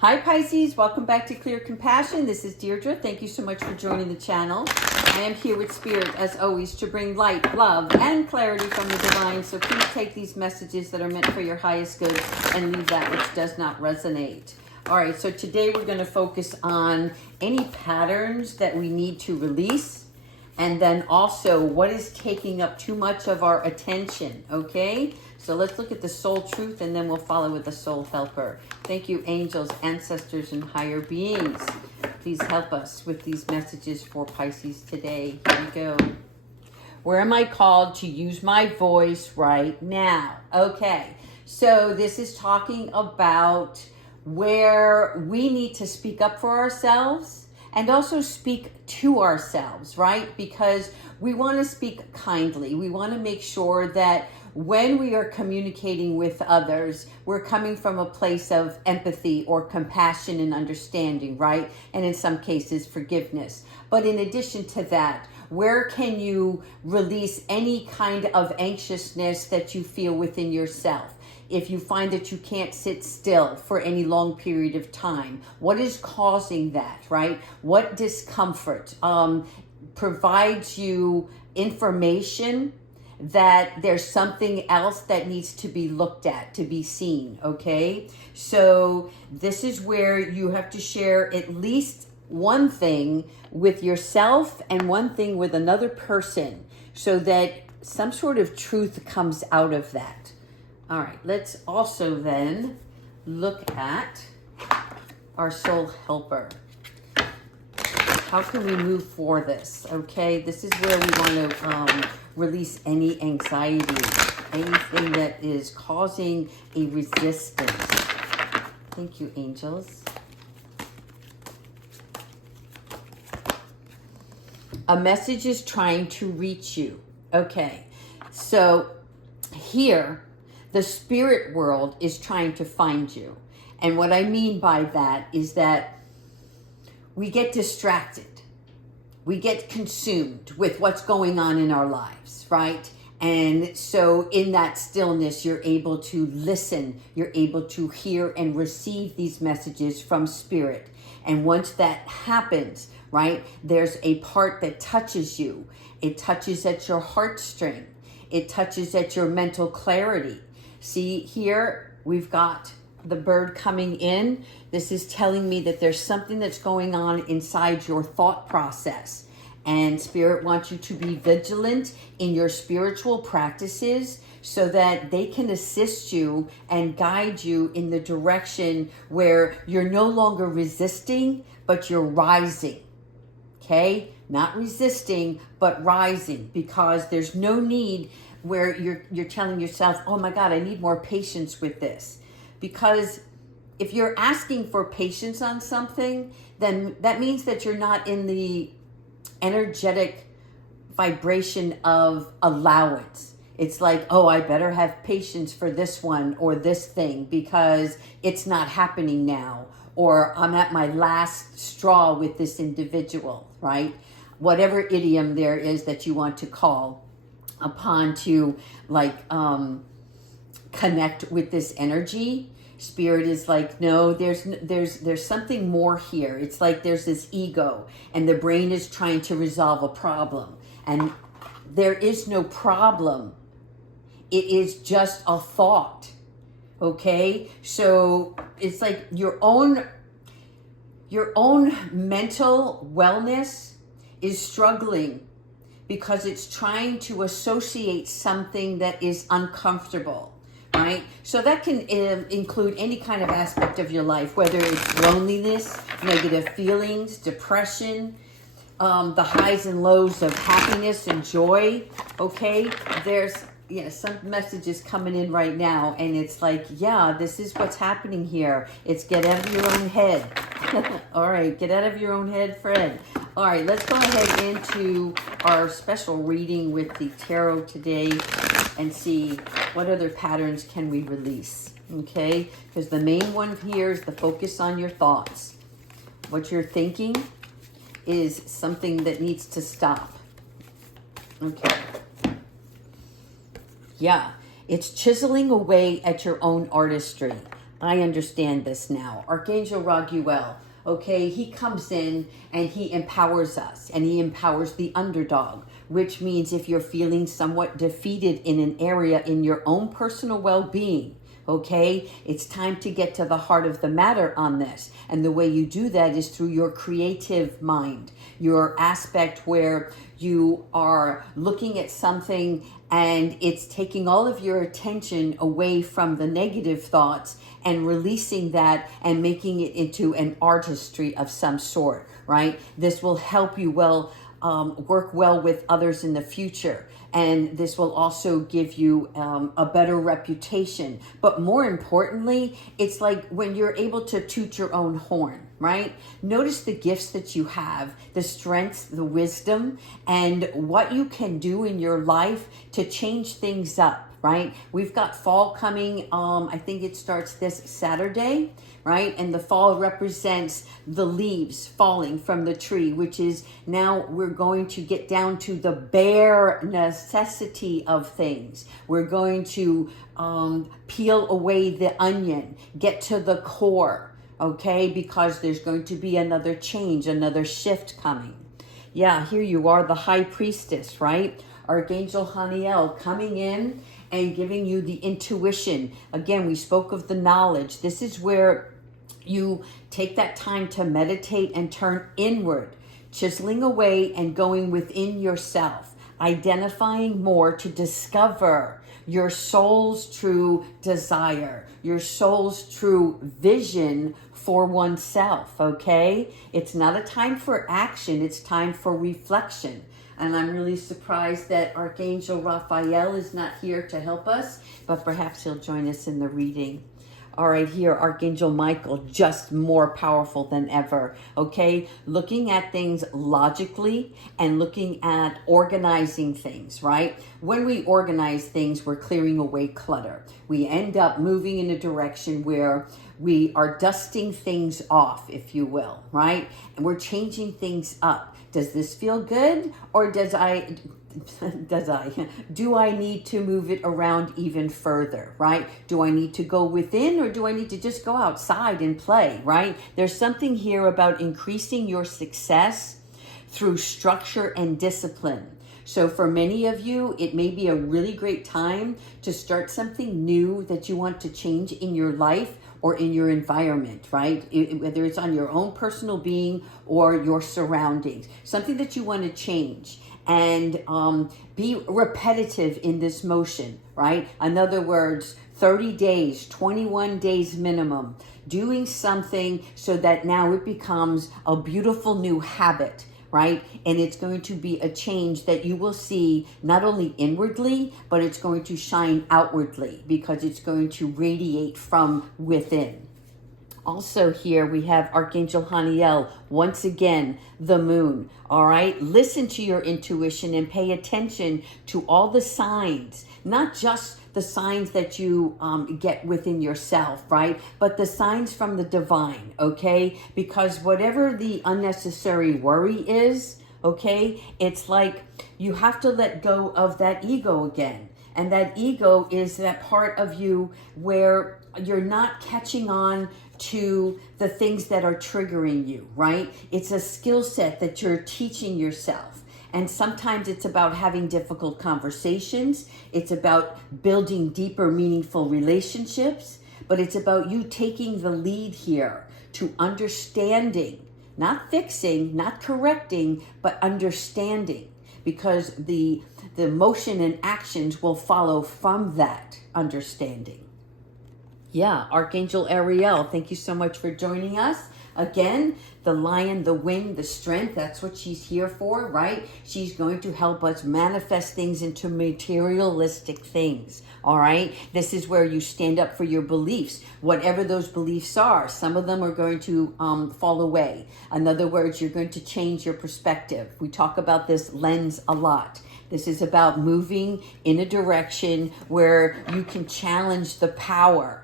Hi Pisces, welcome back to Clear Compassion. This is Deirdre. Thank you so much for joining the channel. I am here with Spirit as always to bring light, love, and clarity from the divine. So please take these messages that are meant for your highest good and leave that which does not resonate. All right, so today we're going to focus on any patterns that we need to release, and then also what is taking up too much of our attention, okay? So let's look at the soul truth and then we'll follow with the soul helper. Thank you, angels, ancestors, and higher beings. Please help us with these messages for Pisces today. Here we go. Where am I called to use my voice right now? Okay, so this is talking about where we need to speak up for ourselves and also speak to ourselves, right? Because we want to speak kindly. We want to make sure that when we are communicating with others, we're coming from a place of empathy or compassion and understanding, right? And in some cases, forgiveness. But in addition to that, where can you release any kind of anxiousness that you feel within yourself? If you find that you can't sit still for any long period of time, what is causing that, right? What discomfort provides you information that there's something else that needs to be looked at, to be seen, okay? So this is where you have to share at least one thing with yourself and one thing with another person so that some sort of truth comes out of that. All right, let's also then look at our soul helper. How can we move for this? Okay, this is where we want to release any anxiety, anything that is causing a resistance. Thank you, angels. A message is trying to reach you. Okay, so here, the spirit world is trying to find you. And what I mean by that is that we get distracted. We get consumed with what's going on in our lives, right? And so in that stillness, you're able to listen. You're able to hear and receive these messages from spirit. And once that happens, right, there's a part that touches you. It touches at your heartstring. It touches at your mental clarity. See, here we've got the bird coming in. This is telling me that there's something that's going on inside your thought process. And Spirit wants you to be vigilant in your spiritual practices so that they can assist you and guide you in the direction where you're no longer resisting, but you're rising. Okay? Not resisting, but rising, because there's no need where you're telling yourself, oh my God, I need more patience with this. Because if you're asking for patience on something, then that means that you're not in the energetic vibration of allowance. It's like, oh, I better have patience for this one or this thing because it's not happening now, or I'm at my last straw with this individual, right? Whatever idiom there is that you want to call upon to connect with this energy. Spirit is like, no, there's something more here. It's like there's this ego and the brain is trying to resolve a problem, and there is no problem. It is just a thought. Okay, so it's like your own mental wellness is struggling because it's trying to associate something that is uncomfortable. Right? So that can include any kind of aspect of your life, whether it's loneliness, negative feelings, depression, the highs and lows of happiness and joy. Okay, there's some messages coming in right now, and it's like, yeah, this is what's happening here. It's get out of your own head. All right, get out of your own head, Fred. All right, let's go ahead into our special reading with the tarot today and see what other patterns can we release, okay? Because the main one here is the focus on your thoughts. What you're thinking is something that needs to stop, okay? Yeah, it's chiseling away at your own artistry. I understand this now. Archangel Raphael, okay, he comes in and he empowers us, and he empowers the underdog, which means if you're feeling somewhat defeated in an area in your own personal well-being, okay, it's time to get to the heart of the matter on this. And the way you do that is through your creative mind, your aspect where you are looking at something and it's taking all of your attention away from the negative thoughts and releasing that and making it into an artistry of some sort, right? This will help you work well with others in the future. And this will also give you a better reputation. But more importantly, it's like when you're able to toot your own horn, right? Notice the gifts that you have, the strengths, the wisdom, and what you can do in your life to change things up, right? We've got fall coming. I think it starts this Saturday, right? And the fall represents the leaves falling from the tree, which is now we're going to get down to the bare necessity of things. We're going to peel away the onion, get to the core, okay? Because there's going to be another change, another shift coming. Yeah, here you are, the high priestess, right? Archangel Ariel coming in and giving you the intuition. Again, we spoke of the knowledge. This is where you take that time to meditate and turn inward, chiseling away and going within yourself, identifying more to discover your soul's true desire, your soul's true vision for oneself, okay? It's not a time for action, it's time for reflection. And I'm really surprised that Archangel Raphael is not here to help us, but perhaps he'll join us in the reading. All right, here, Archangel Michael, just more powerful than ever, okay? Looking at things logically and looking at organizing things, right? When we organize things, we're clearing away clutter. We end up moving in a direction where we are dusting things off, if you will, right? And we're changing things up. Does this feel good, or do I need to move it around even further, right? Do I need to go within, or do I need to just go outside and play, right? There's something here about increasing your success through structure and discipline. So for many of you, it may be a really great time to start something new that you want to change in your life or in your environment, right? Whether it's on your own personal being or your surroundings, something that you want to change. And be repetitive in this motion, right? In other words, 30 days, 21 days minimum, doing something so that now it becomes a beautiful new habit, right? And it's going to be a change that you will see not only inwardly, but it's going to shine outwardly because it's going to radiate from within. Also here we have Archangel Ariel, once again, the moon, all right? Listen to your intuition and pay attention to all the signs, not just the signs that you get within yourself, right? But the signs from the divine, okay? Because whatever the unnecessary worry is, okay, it's like you have to let go of that ego again. And that ego is that part of you where you're not catching on to the things that are triggering you, right? It's a skill set that you're teaching yourself. And sometimes it's about having difficult conversations. It's about building deeper, meaningful relationships. But it's about you taking the lead here to understanding, not fixing, not correcting, but understanding. Because the motion and actions will follow from that understanding. Yeah, Archangel Ariel, thank you so much for joining us. Again, the lion, the wind, the strength, that's what she's here for, right? She's going to help us manifest things into materialistic things, all right? This is where you stand up for your beliefs, whatever those beliefs are. Some of them are going to fall away. In other words, you're going to change your perspective. We talk about this lens a lot. This is about moving in a direction where you can challenge the power.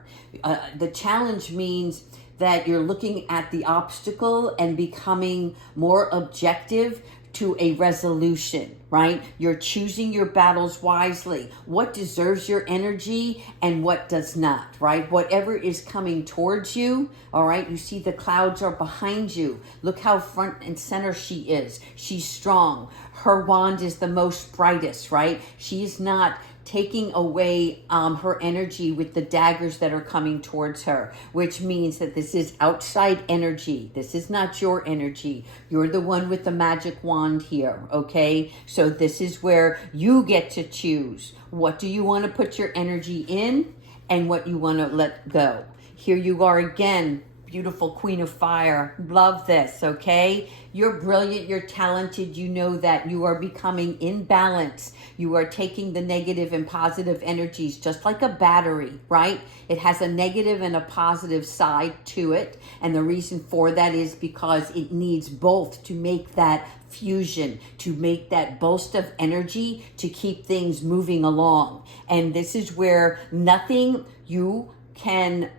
The challenge means that you're looking at the obstacle and becoming more objective to a resolution, right? You're choosing your battles wisely. What deserves your energy and what does not, right? Whatever is coming towards you, all right? You see the clouds are behind you. Look how front and center she is. She's strong. Her wand is the most brightest, right? She's not taking away her energy with the daggers that are coming towards her, which means that this is outside energy. This is not your energy. You're the one with the magic wand here, okay? So this is where you get to choose. What do you want to put your energy in and what you want to let go? Here you are again, beautiful Queen of Fire. Love this, okay? You're brilliant, you're talented, you know that. You are becoming in balance. You are taking the negative and positive energies just like a battery, right? It has a negative and a positive side to it. And the reason for that is because it needs both to make that fusion, to make that burst of energy, to keep things moving along. And this is where nothing you can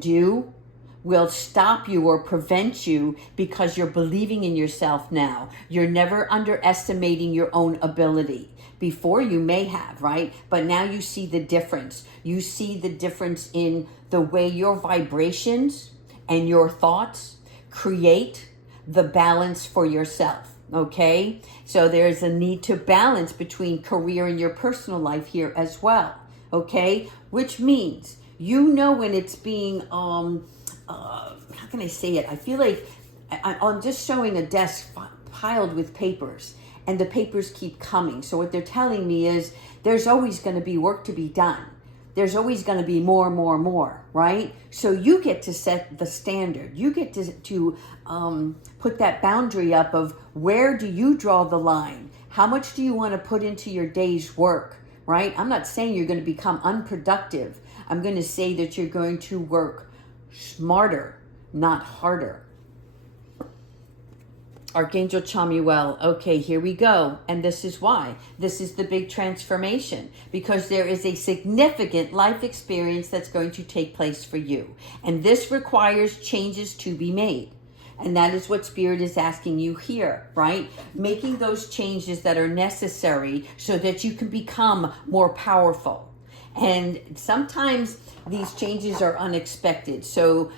do will stop you or prevent you, because you're believing in yourself now. You're never underestimating your own ability. Before you may have, right? But now you see the difference. You see the difference in the way your vibrations and your thoughts create the balance for yourself, okay? So there's a need to balance between career and your personal life here as well, okay? Which means you know when it's being how can I say it? I feel like I'm just showing a desk piled with papers, and the papers keep coming. So what they're telling me is there's always going to be work to be done. There's always going to be more, right? So you get to set the standard. You get to put that boundary up of where do you draw the line? How much do you want to put into your day's work, right? I'm not saying you're going to become unproductive. I'm going to say that you're going to work smarter, not harder. Archangel Chamuel. Okay, here we go. And this is why. This is the big transformation, because there is a significant life experience that's going to take place for you. And this requires changes to be made. And that is what Spirit is asking you here, right? Making those changes that are necessary so that you can become more powerful. And sometimes these changes are unexpected. So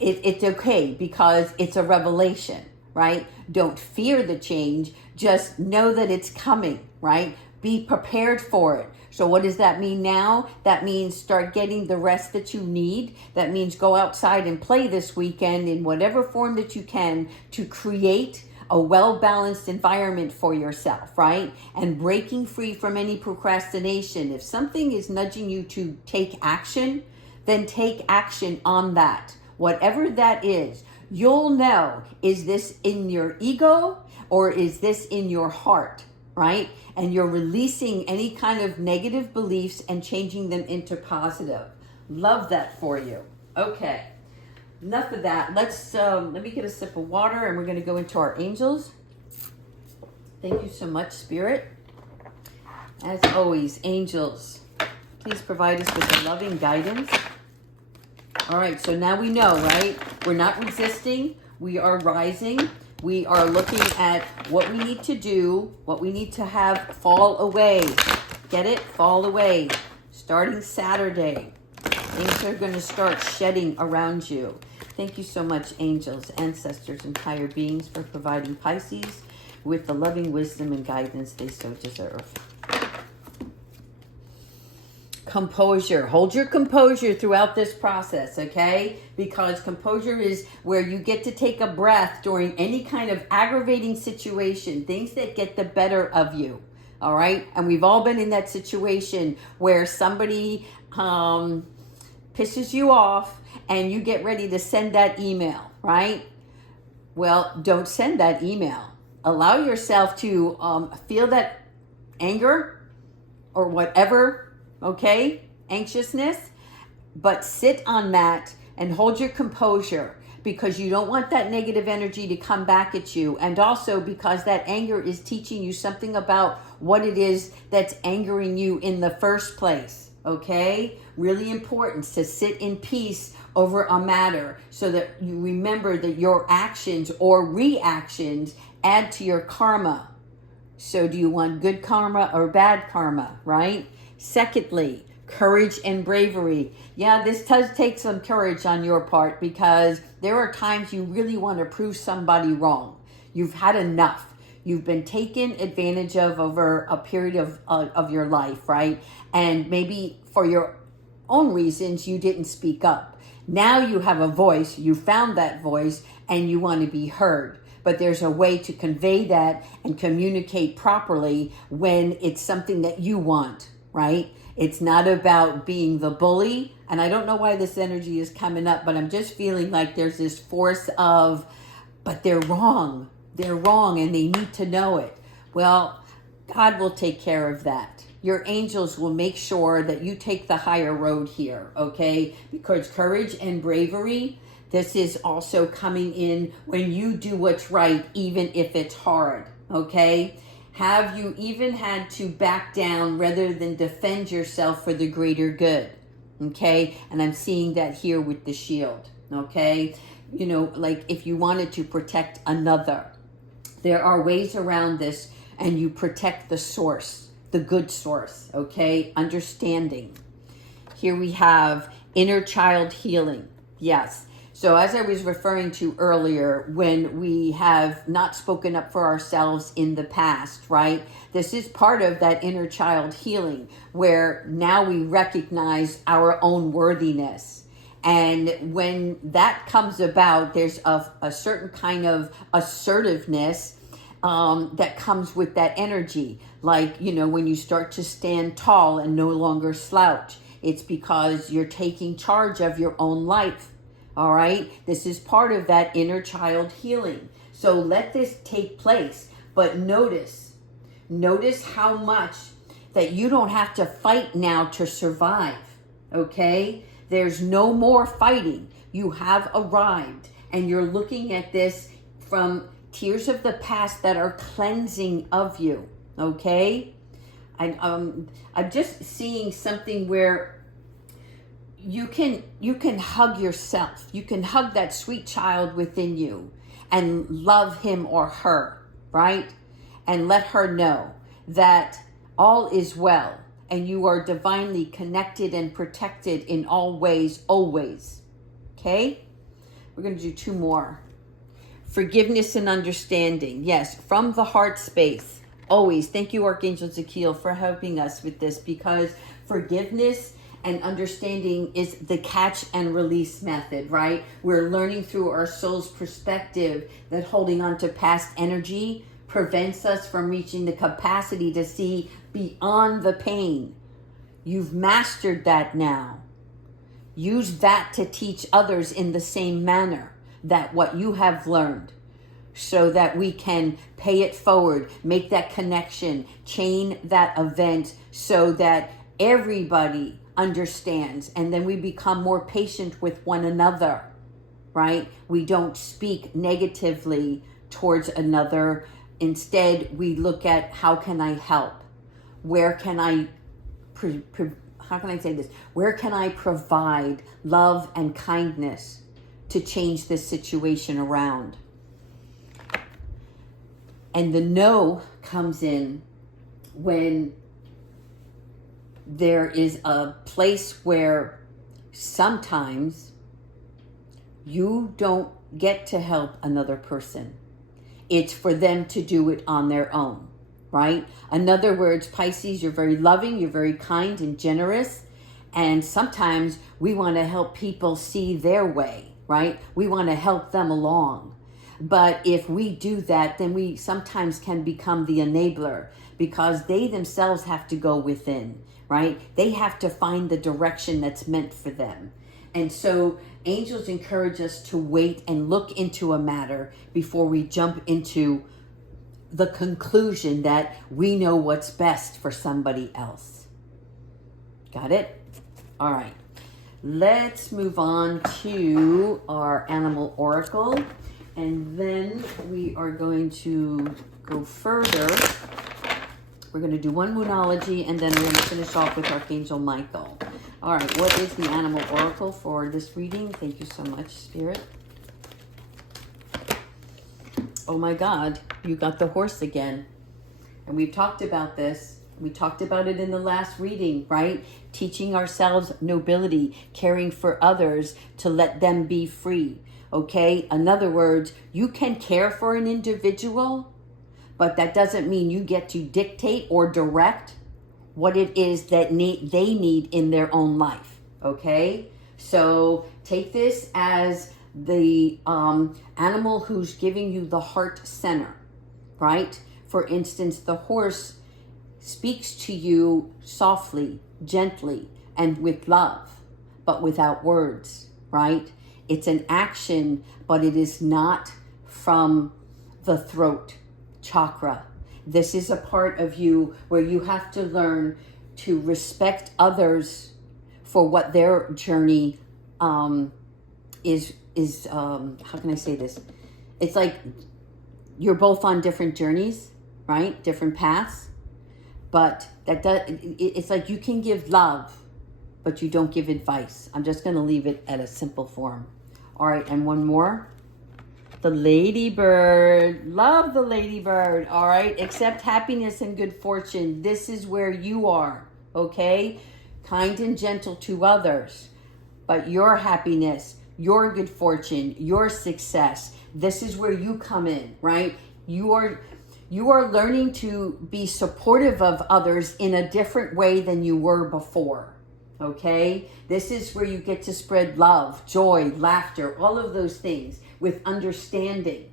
it's okay, because it's a revelation, right? Don't fear the change. Just know that it's coming, right? Be prepared for it. So what does that mean now? That means start getting the rest that you need. That means go outside and play this weekend in whatever form that you can to create a well-balanced environment for yourself, right? And breaking free from any procrastination. If something is nudging you to take action, then take action on that. Whatever that is, you'll know, is this in your ego or is this in your heart, right? And you're releasing any kind of negative beliefs and changing them into positive. Love that for you. Okay. Enough of that. Let me get a sip of water, and we're going to go into our angels. Thank you so much, Spirit. As always, angels, please provide us with a loving guidance. All right, so now we know, right? We're not resisting. We are rising. We are looking at what we need to do, what we need to have fall away. Get it? Fall away. Starting Saturday. Things are going to start shedding around you. Thank you so much, angels, ancestors, and higher beings, for providing Pisces with the loving wisdom and guidance they so deserve. Composure. Hold your composure throughout this process, okay? Because composure is where you get to take a breath during any kind of aggravating situation, things that get the better of you, all right? And we've all been in that situation where somebody pisses you off and you get ready to send that email, right? Well, don't send that email. Allow yourself to feel that anger or whatever, okay? Anxiousness, but sit on that and hold your composure, because you don't want that negative energy to come back at you. And also because that anger is teaching you something about what it is that's angering you in the first place. Okay? Really important to sit in peace over a matter, so that you remember that your actions or reactions add to your karma. So do you want good karma or bad karma, right? Secondly, courage and bravery. Yeah, this does take some courage on your part, because there are times you really want to prove somebody wrong. You've had enough. You've been taken advantage of over a period of your life, right? And maybe for your own reasons, you didn't speak up. Now you have a voice, you found that voice, and you want to be heard. But there's a way to convey that and communicate properly when it's something that you want, right? It's not about being the bully. And I don't know why this energy is coming up, but I'm just feeling like there's this force of, but they're wrong. They're wrong and they need to know it. Well, God will take care of that. Your angels will make sure that you take the higher road here, okay? Because courage and bravery, this is also coming in when you do what's right, even if it's hard, okay? Have you even had to back down rather than defend yourself for the greater good, okay? And I'm seeing that here with the shield, okay? You know, like if you wanted to protect another, there are ways around this, and you protect the source, the good source, okay? Understanding. Here we have inner child healing. Yes. So as I was referring to earlier, when we have not spoken up for ourselves in the past, right? This is part of that inner child healing, where now we recognize our own worthiness. And when that comes about, there's a certain kind of assertiveness that comes with that energy. Like, you know, when you start to stand tall and no longer slouch, it's because you're taking charge of your own life. All right. This is part of that inner child healing. So let this take place. But notice how much that you don't have to fight now to survive. Okay. There's no more fighting. You have arrived, and you're looking at this from tears of the past that are cleansing of you. Okay. I'm just seeing something where you can hug yourself. You can hug that sweet child within you and love him or her, right? And let her know that all is well and you are divinely connected and protected in all ways, always. Okay? We're going to do two more. Forgiveness and understanding. Yes, from the heart space. Always. Thank you, Archangel Ariel, for helping us with this, because forgiveness and understanding is the catch and release method, right? We're learning through our soul's perspective that holding on to past energy prevents us from reaching the capacity to see beyond the pain. You've mastered that now. Use that to teach others in the same manner, that what you have learned, so that we can pay it forward, make that connection, chain that event, so that everybody understands, and then we become more patient with one another, right? We don't speak negatively towards another. Instead, we look at, how can I help? Where can I, how can I say this? Where can I provide love and kindness to change this situation around? And the no comes in when there is a place where sometimes you don't get to help another person. It's for them to do it on their own, right? In other words, Pisces, you're very loving, you're very kind and generous. And sometimes we want to help people see their way, right? We want to help them along. But if we do that, then we sometimes can become the enabler, because they themselves have to go within, right? They have to find the direction that's meant for them. And so angels encourage us to wait and look into a matter before we jump into the conclusion that we know what's best for somebody else. Got it? All right. Let's move on to our animal oracle. And then we are going to go further We're going to do one Moonology, and then we're going to finish off with Archangel Michael. All right, what is the Animal Oracle for this reading? Thank you so much, Spirit. Oh my God, you got the horse again. And we've talked about this. We talked about it in the last reading, right? Teaching ourselves nobility, caring for others to let them be free, okay? In other words, you can care for an individual, but that doesn't mean you get to dictate or direct what it is that they need in their own life, okay? So take this as the animal who's giving you the heart center, right? For instance, the horse speaks to you softly, gently, and with love, but without words, right? It's an action, but it is not from the throat chakra. This is a part of you where you have to learn to respect others for what their journey is how can I say this? It's like you're both on different journeys, right? Different paths. But it's like you can give love, but you don't give advice. I'm just going to leave it at a simple form. All right, and one more. The ladybird. Love the ladybird. All right, accept happiness and good fortune. This is where you are, okay? Kind and gentle to others. But your happiness, your good fortune, your success, this is where you come in, right? You are learning to be supportive of others in a different way than you were before, okay? This is where you get to spread love, joy, laughter, all of those things with understanding.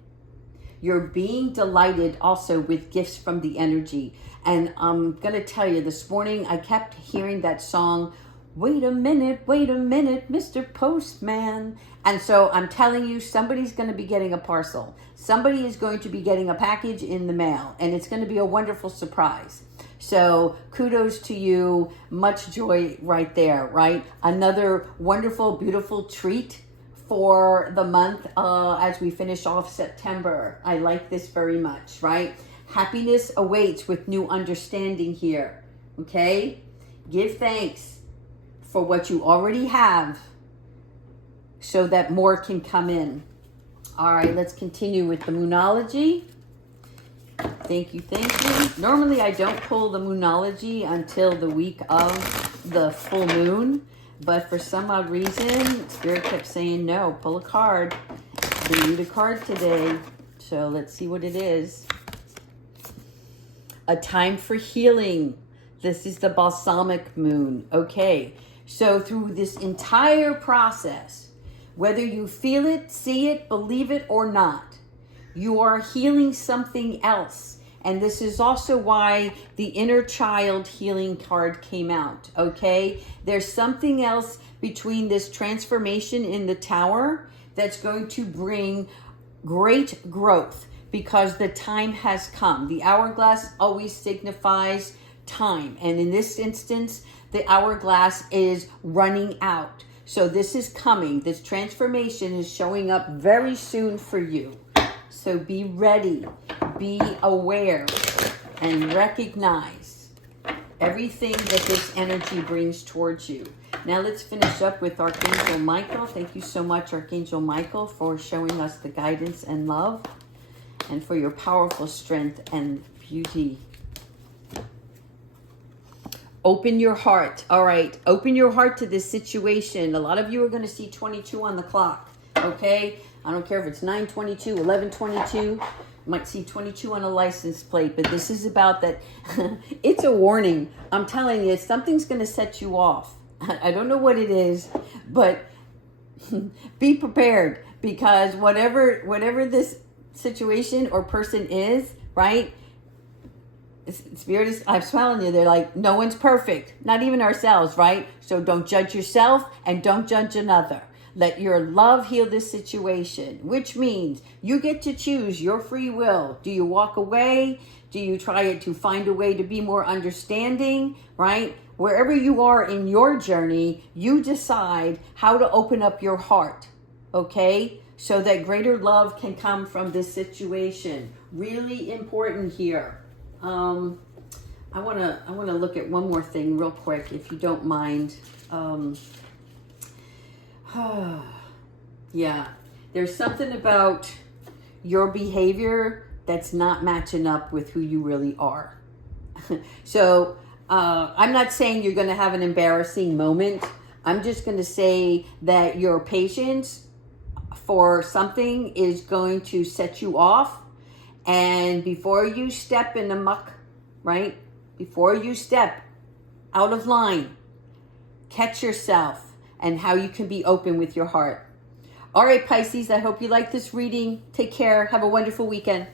You're being delighted also with gifts from the energy. And I'm going to tell you, this morning I kept hearing that song, wait a minute, Mr. Postman. And so I'm telling you, somebody's going to be getting a parcel. Somebody is going to be getting a package in the mail, and it's going to be a wonderful surprise. So kudos to you. Much joy right there, right? Another wonderful, beautiful treat for the month as we finish off September. I like this very much, right? Happiness awaits with new understanding here, okay? Give thanks for what you already have so that more can come in. All right, let's continue with the Moonology. Thank you. Normally I don't pull the Moonology until the week of the full moon, but for some odd reason, Spirit kept saying, no, pull a card. We need a card today. So let's see what it is. A time for healing. This is the balsamic moon. Okay, so through this entire process, whether you feel it, see it, believe it or not, you are healing something else. And this is also why the inner child healing card came out, okay? There's something else between this transformation in the tower that's going to bring great growth because the time has come. The hourglass always signifies time. And in this instance, the hourglass is running out. So this is coming. This transformation is showing up very soon for you. So be ready, be aware, and recognize everything that this energy brings towards you. Now let's finish up with Archangel Michael. Thank you so much, Archangel Michael, for showing us the guidance and love, and for your powerful strength and beauty. Open your heart. All right. Open your heart to this situation. A lot of you are going to see 22 on the clock. Okay. I don't care if it's 9:22, 11:22. You might see 22 on a license plate, but this is about that. It's a warning. I'm telling you, something's going to set you off. I don't know what it is, but be prepared, because whatever this situation or person is, right? Spirit is, I'm telling you, they're like, no one's perfect, not even ourselves, right? So don't judge yourself and don't judge another. Let your love heal this situation, which means you get to choose your free will. Do you walk away? Do you try to find a way to be more understanding, right? Wherever you are in your journey, you decide how to open up your heart, okay? So that greater love can come from this situation. Really important here. I wanna look at one more thing real quick, if you don't mind. Yeah, there's something about your behavior that's not matching up with who you really are. So I'm not saying you're going to have an embarrassing moment. I'm just going to say that your patience for something is going to set you off. And before you step in the muck, right? Before you step out of line, catch yourself and how you can be open with your heart. All right, Pisces, I hope you like this reading. Take care. Have a wonderful weekend.